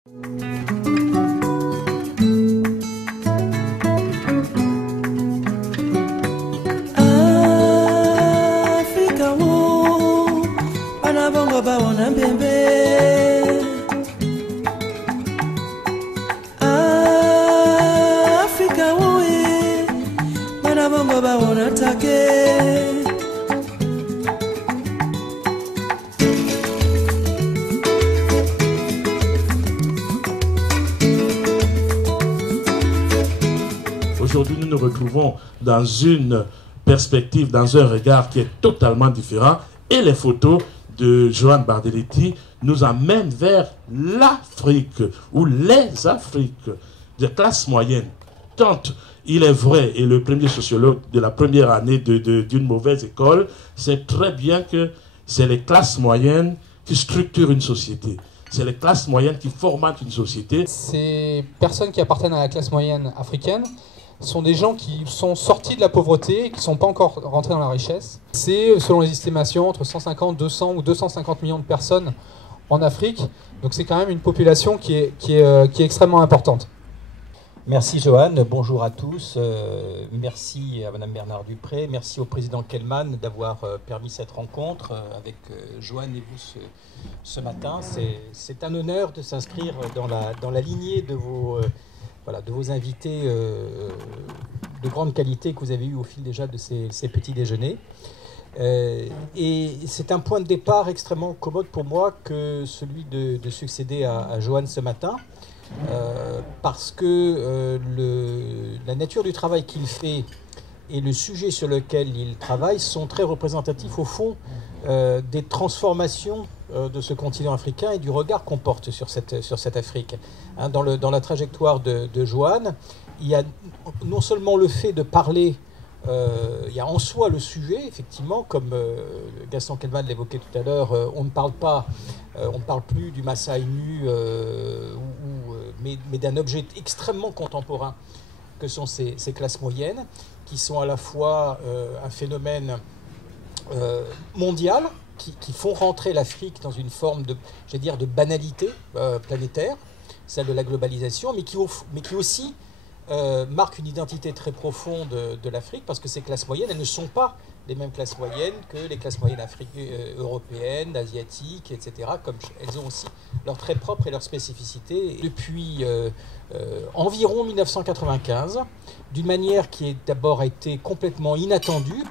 Africa wo bana bongo baona mbembe. Africa wo bana bongo baona take. Aujourd'hui, nous nous retrouvons dans une perspective, dans un regard qui est totalement différent. Et les photos de Joan Bardelletti nous amènent vers l'Afrique, ou les Afriques de classe moyenne. Tant il est vrai, et le premier sociologue de la première année d'une mauvaise école, sait très bien que c'est les classes moyennes qui structurent une société. C'est les classes moyennes qui formatent une société. Ces personnes qui appartiennent à la classe moyenne africaine sont des gens qui sont sortis de la pauvreté et qui ne sont pas encore rentrés dans la richesse. C'est, selon les estimations, entre 150, 200 ou 250 millions de personnes en Afrique. Donc c'est quand même une population qui est extrêmement importante. Merci Johan, bonjour à tous. Merci à Madame Bernard Dupré, merci au président Kellman d'avoir permis cette rencontre avec Johan et vous ce matin. C'est un honneur de s'inscrire dans la lignée de vos invités de grande qualité que vous avez eu au fil déjà de ces petits déjeuners. Et c'est un point de départ extrêmement commode pour moi que celui de succéder à Johan ce matin, parce que la nature du travail qu'il fait et le sujet sur lequel il travaille sont très représentatifs au fond des transformations de ce continent africain et du regard qu'on porte sur cette Afrique. Hein, dans la trajectoire de Johan, il y a non seulement le fait de parler, il y a en soi le sujet, effectivement, comme Gaston Kellman l'évoquait tout à l'heure, on ne parle plus du Maasai nu, mais d'un objet extrêmement contemporain que sont ces classes moyennes, qui sont à la fois un phénomène mondial, qui font rentrer l'Afrique dans une forme de banalité planétaire, celle de la globalisation, mais qui aussi marque une identité très profonde de l'Afrique, parce que ces classes moyennes, elles ne sont pas les mêmes classes moyennes que les classes moyennes européennes, asiatiques, etc., comme elles ont aussi leurs traits propres et leurs spécificités. Depuis environ 1995, d'une manière qui d'abord a été complètement inattendue,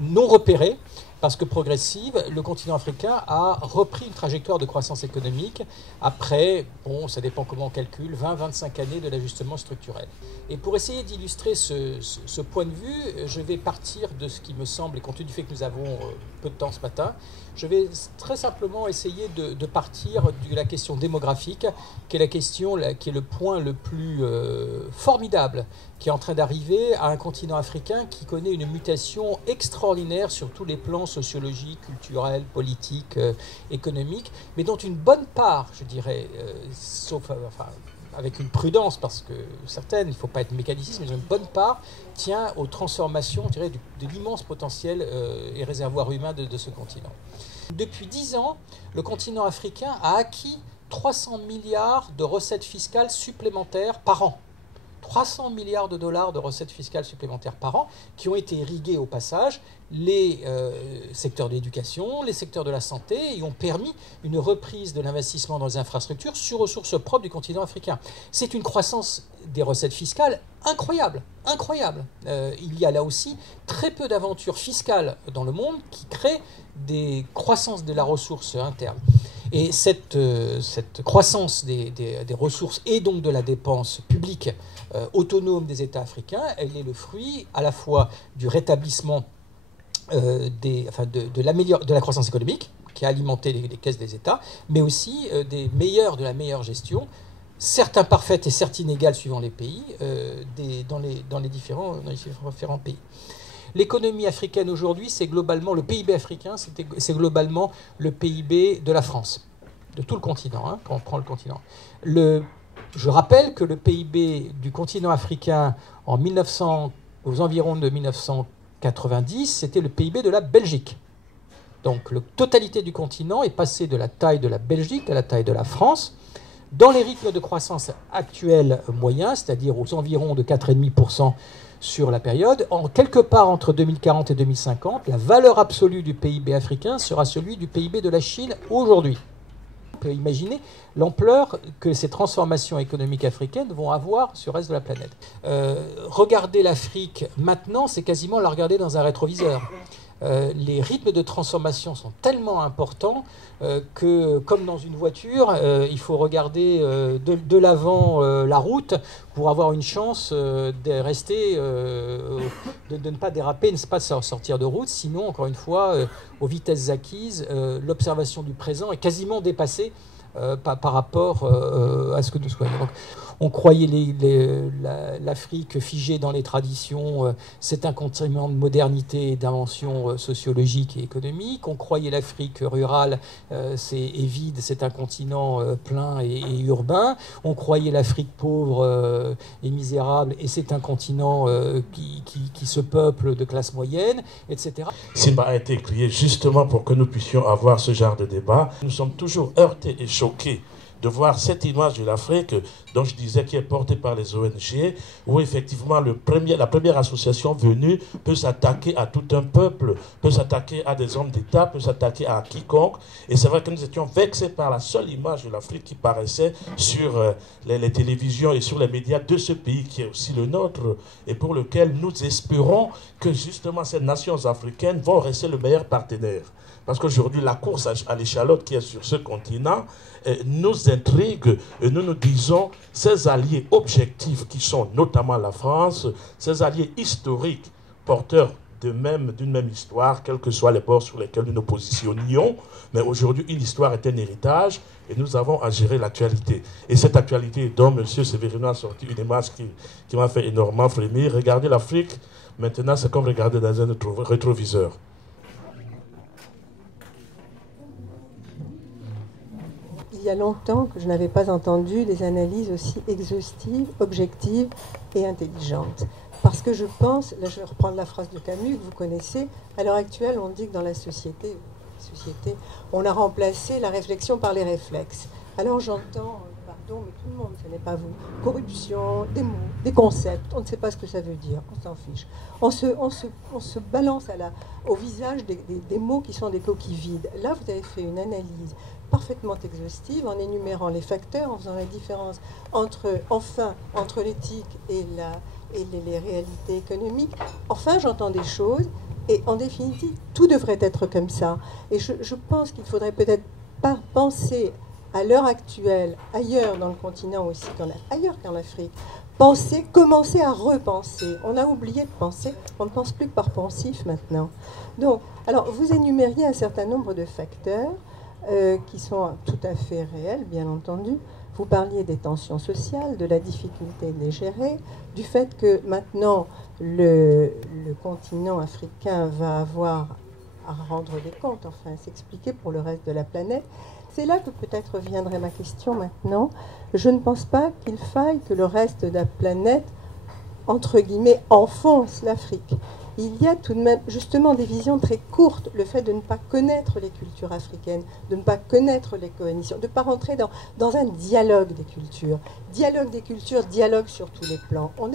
non repérée, parce que progressive, le continent africain a repris une trajectoire de croissance économique après, ça dépend comment on calcule, 20-25 années de l'ajustement structurel. Et pour essayer d'illustrer ce point de vue, je vais partir de ce qui me semble, et compte tenu du fait que nous avons peu de temps ce matin, je vais très simplement essayer de partir de la question démographique, qui est le point le plus formidable, qui est en train d'arriver à un continent africain qui connaît une mutation extraordinaire sur tous les plans sociologiques, culturels, politiques, économiques, mais dont une bonne part, je dirais, avec une prudence, parce que certaines, il ne faut pas être mécaniciste, mais une bonne part tient aux transformations, je dirais, de l'immense potentiel et réservoir humain de ce continent. Depuis 10 ans, le continent africain a acquis 300 milliards de recettes fiscales supplémentaires par an. 300 milliards de dollars de recettes fiscales supplémentaires par an, qui ont été irrigués au passage les secteurs de l'éducation, les secteurs de la santé, et ont permis une reprise de l'investissement dans les infrastructures sur ressources propres du continent africain. C'est une croissance des recettes fiscales incroyable, incroyable. Il y a là aussi très peu d'aventures fiscales dans le monde qui créent des croissances de la ressource interne. Et cette croissance des ressources et donc de la dépense publique autonome des États africains, elle est le fruit à la fois du rétablissement de la croissance économique qui a alimenté les caisses des États, mais aussi de la meilleure gestion, certes imparfaite et certes inégale suivant les pays, dans les différents pays. L'économie africaine aujourd'hui, c'est globalement le PIB africain, c'est globalement le PIB de la France, de tout le continent, hein, quand on prend le continent. Je rappelle que le PIB du continent africain aux environs de 1990, c'était le PIB de la Belgique. Donc la totalité du continent est passée de la taille de la Belgique à la taille de la France. dans les rythmes de croissance actuels moyens, c'est-à-dire aux environs de 4,5% sur la période, en quelque part entre 2040 et 2050, la valeur absolue du PIB africain sera celui du PIB de la Chine aujourd'hui. On peut imaginer l'ampleur que ces transformations économiques africaines vont avoir sur le reste de la planète. Regarder l'Afrique maintenant, c'est quasiment la regarder dans un rétroviseur. Les rythmes de transformation sont tellement importants que, comme dans une voiture, il faut regarder de l'avant la route pour avoir une chance de rester, de ne pas déraper, ne pas sortir de route. Sinon, encore une fois, aux vitesses acquises, l'observation du présent est quasiment dépassée par rapport à ce que nous soyons. Donc, on croyait l'Afrique figée dans les traditions, c'est un continent de modernité et d'invention sociologique et économique. On croyait l'Afrique rurale est vide, c'est un continent plein et urbain. On croyait l'Afrique pauvre et misérable, et c'est un continent qui se peuple de classe moyenne, etc. Simba a été créé justement pour que nous puissions avoir ce genre de débat. Nous sommes toujours heurtés et choqués de voir cette image de l'Afrique dont je disais qui est portée par les ONG, où effectivement la première association venue peut s'attaquer à tout un peuple, peut s'attaquer à des hommes d'État, peut s'attaquer à quiconque. Et c'est vrai que nous étions vexés par la seule image de l'Afrique qui paraissait sur les télévisions et sur les médias de ce pays qui est aussi le nôtre, et pour lequel nous espérons que justement ces nations africaines vont rester le meilleur partenaire. Parce qu'aujourd'hui, la course à l'échalote qui est sur ce continent nous intrigue et nous nous disons ces alliés objectifs qui sont notamment la France, ces alliés historiques, porteurs d'une même histoire, quels que soient les bords sur lesquels nous nous positionnions. Mais aujourd'hui, une histoire est un héritage et nous avons à gérer l'actualité. Et cette actualité dont M. Severino a sorti une image qui m'a fait énormément frémir. Regardez l'Afrique, maintenant c'est comme regarder dans un rétroviseur. Il y a longtemps que je n'avais pas entendu des analyses aussi exhaustives, objectives et intelligentes. Parce que je pense, là je vais reprendre la phrase de Camus que vous connaissez, à l'heure actuelle on dit que dans la société, on a remplacé la réflexion par les réflexes. Alors j'entends, pardon, mais tout le monde, ce n'est pas vous, corruption, des mots, des concepts, on ne sait pas ce que ça veut dire, on s'en fiche. On se balance au visage des mots qui sont des coquilles vides. Là vous avez fait une analyse parfaitement exhaustive en énumérant les facteurs, en faisant la différence entre l'éthique et les réalités économiques. Enfin, j'entends des choses et en définitive, tout devrait être comme ça. Et je pense qu'il faudrait peut-être pas penser à l'heure actuelle, ailleurs dans le continent aussi, ailleurs qu'en Afrique, commencer à repenser. On a oublié de penser, on ne pense plus que par pensif maintenant. Donc, alors, vous énumériez un certain nombre de facteurs qui sont tout à fait réels, bien entendu. Vous parliez des tensions sociales, de la difficulté de les gérer, du fait que maintenant le continent africain va avoir à rendre des comptes, enfin s'expliquer pour le reste de la planète. C'est là que peut-être viendrait ma question maintenant. Je ne pense pas qu'il faille que le reste de la planète, entre guillemets, enfonce l'Afrique. Il y a tout de même justement des visions très courtes, le fait de ne pas connaître les cultures africaines, de ne pas connaître les coalitions, de ne pas rentrer dans un dialogue des cultures. Dialogue des cultures, dialogue sur tous les plans. On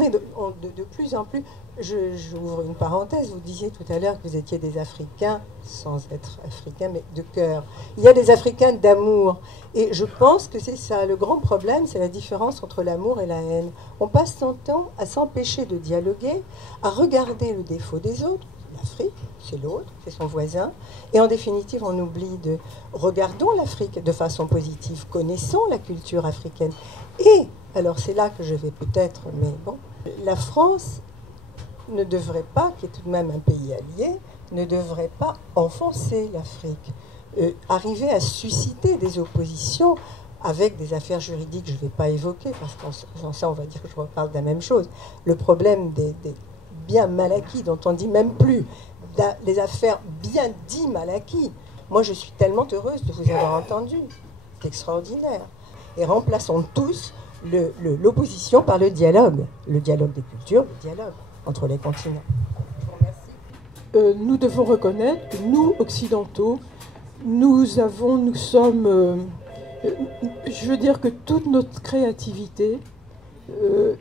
est de plus en plus, j'ouvre une parenthèse, vous disiez tout à l'heure que vous étiez des Africains, sans être Africains, mais de cœur. Il y a des Africains d'amour. Et je pense que c'est ça, le grand problème, c'est la différence entre l'amour et la haine. On passe son temps à s'empêcher de dialoguer, à regarder le défaut des autres. L'Afrique, c'est l'autre, c'est son voisin. Et en définitive, on oublie de... Regardons l'Afrique de façon positive, connaissons la culture africaine. Et, alors c'est là que je vais peut-être, mais bon, la France ne devrait pas, qui est tout de même un pays allié, ne devrait pas enfoncer l'Afrique. Arriver à susciter des oppositions avec des affaires juridiques, je ne vais pas évoquer, parce qu'en ça, on va dire que je reparle de la même chose. Le problème des biens mal acquis, dont on ne dit même plus, les affaires bien dits mal acquis. Moi, je suis tellement heureuse de vous avoir entendu. C'est extraordinaire. Et remplaçons tous l'opposition par le dialogue. Le dialogue des cultures, le dialogue entre les continents. Je vous remercie. Nous devons reconnaître que nous, occidentaux, nous sommes Je veux dire que toute notre créativité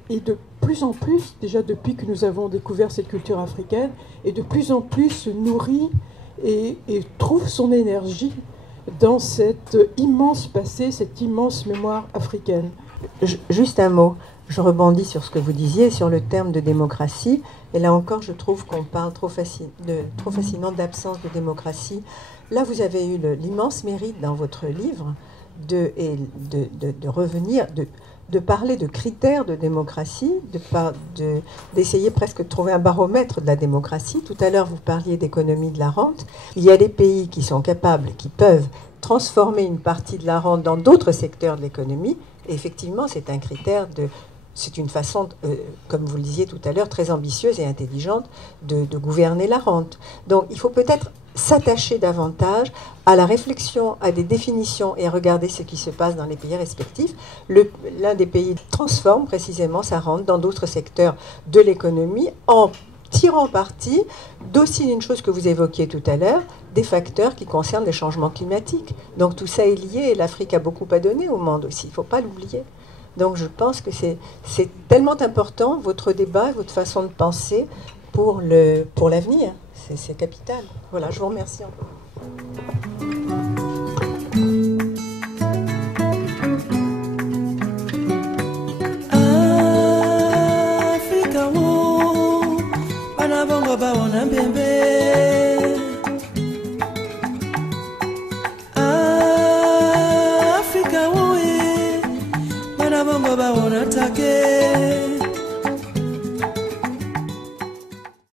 est de plus en plus, déjà depuis que nous avons découvert cette culture africaine, et de plus en plus se nourrit et trouve son énergie dans cet immense passé, cette immense mémoire africaine. Juste un mot, je rebondis sur ce que vous disiez, sur le terme de démocratie, et là encore je trouve qu'on parle trop facilement d'absence de démocratie. Là vous avez eu l'immense mérite dans votre livre de revenir, de parler de critères de démocratie, d'essayer presque de trouver un baromètre de la démocratie. Tout à l'heure, vous parliez d'économie de la rente. Il y a des pays qui sont capables, qui peuvent transformer une partie de la rente dans d'autres secteurs de l'économie. Et effectivement, c'est un critère c'est une façon, comme vous le disiez tout à l'heure, très ambitieuse et intelligente de gouverner la rente. Donc, il faut peut-être s'attacher davantage à la réflexion, à des définitions et à regarder ce qui se passe dans les pays respectifs. L'un des pays transforme précisément sa rente dans d'autres secteurs de l'économie en tirant parti d'aussi une chose que vous évoquiez tout à l'heure, des facteurs qui concernent les changements climatiques. Donc tout ça est lié et l'Afrique a beaucoup à donner au monde aussi, il ne faut pas l'oublier. Donc je pense que c'est tellement important, votre débat, votre façon de penser pour l'avenir. C'est capital. Voilà, je vous remercie encore.